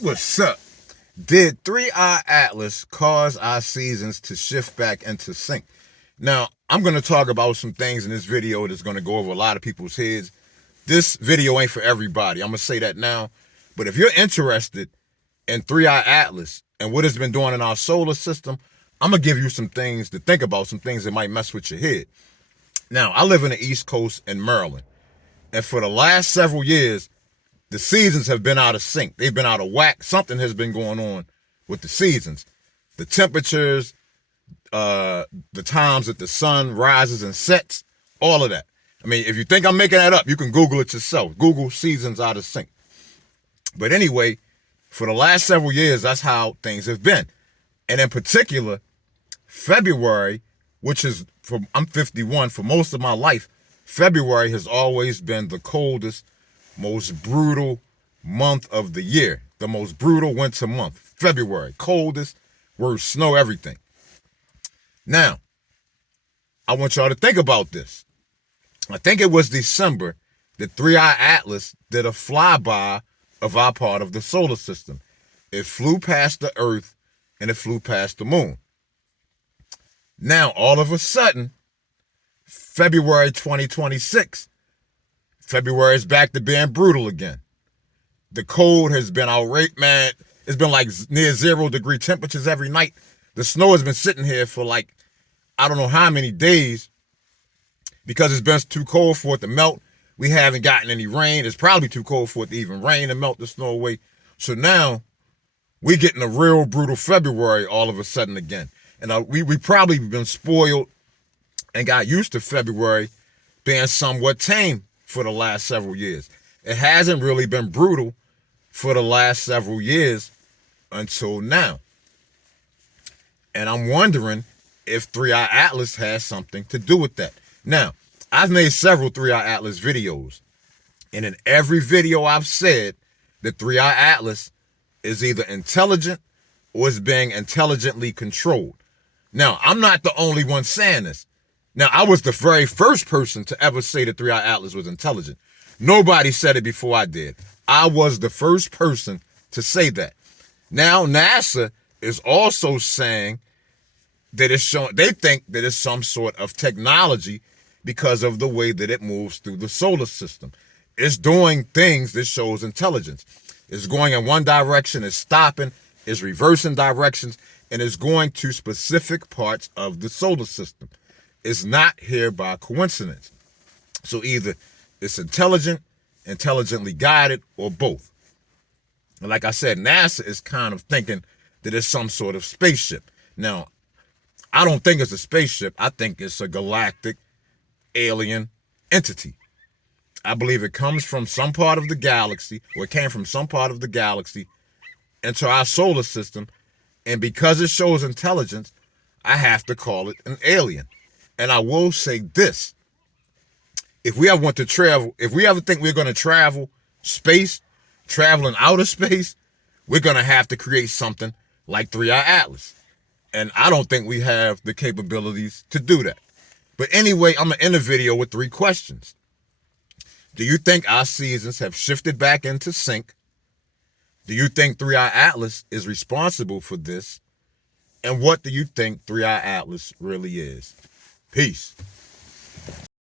What's up? Did 3i Atlas cause our seasons to shift back into sync? Now, I'm going to talk about some things in this video that's going to go over a lot of people's heads. This video ain't for everybody. I'm going to say that now. But if you're interested in 3i Atlas and what it's been doing in our solar system, I'm going to give you some things to think about, some things that might mess with your head. Now, I live in the East Coast in Maryland. And for the last several years, the seasons have been out of sync. They've been out of whack. Something has been going on with the seasons. The temperatures, the times that the sun rises and sets, all of that. I mean, if you think I'm making that up, you can Google it yourself. Google seasons out of sync. But anyway, for the last several years, that's how things have been. And in particular, February, which is, I'm 51, for most of my life, February has always been the coldest, most brutal month of the year. The most brutal winter month. February, coldest, worst snow, everything. Now, I want y'all to think about this. I think it was December that 3i Atlas did a flyby of our part of the solar system. It flew past the Earth and it flew past the moon. Now, all of a sudden, February 2026, February is back to being brutal again. The cold has been outrageous, man. It's been like near 0-degree temperatures every night. The snow has been sitting here for like, I don't know how many days because it's been too cold for it to melt. We haven't gotten any rain. It's probably too cold for it to even rain and melt the snow away. So now we're getting a real brutal February all of a sudden again. And we probably been spoiled and got used to February being somewhat tame for the last several years. It hasn't really been brutal for the last several years until now. And I'm wondering if 3i Atlas has something to do with that. Now, I've made several 3i Atlas videos. And in every video I've said that 3i Atlas is either intelligent or is being intelligently controlled. Now, I'm not the only one saying this. Now, I was the very first person to ever say that 3i Atlas was intelligent. Nobody said it before I did. I was the first person to say that. Now, NASA is also saying that they think that it's some sort of technology because of the way that it moves through the solar system. It's doing things that shows intelligence. It's going in one direction, it's stopping, it's reversing directions, and it's going to specific parts of the solar system. It's not here by coincidence. So either it's intelligent, intelligently guided, or both. And like I said, NASA is kind of thinking that it's some sort of spaceship. Now, I don't think it's a spaceship. I think it's a galactic alien entity. I believe it comes from some part of the galaxy, or it came from some part of the galaxy into our solar system. And because it shows intelligence, I have to call it an alien. And I will say this. If we ever want to travel, if we ever think we're going to travel space, travel in outer space, we're going to have to create something like 3i Atlas. And I don't think we have the capabilities to do that. But anyway, I'm going to end the video with 3 questions. Do you think our seasons have shifted back into sync? Do you think 3i Atlas is responsible for this? And what do you think 3i Atlas really is? Peace.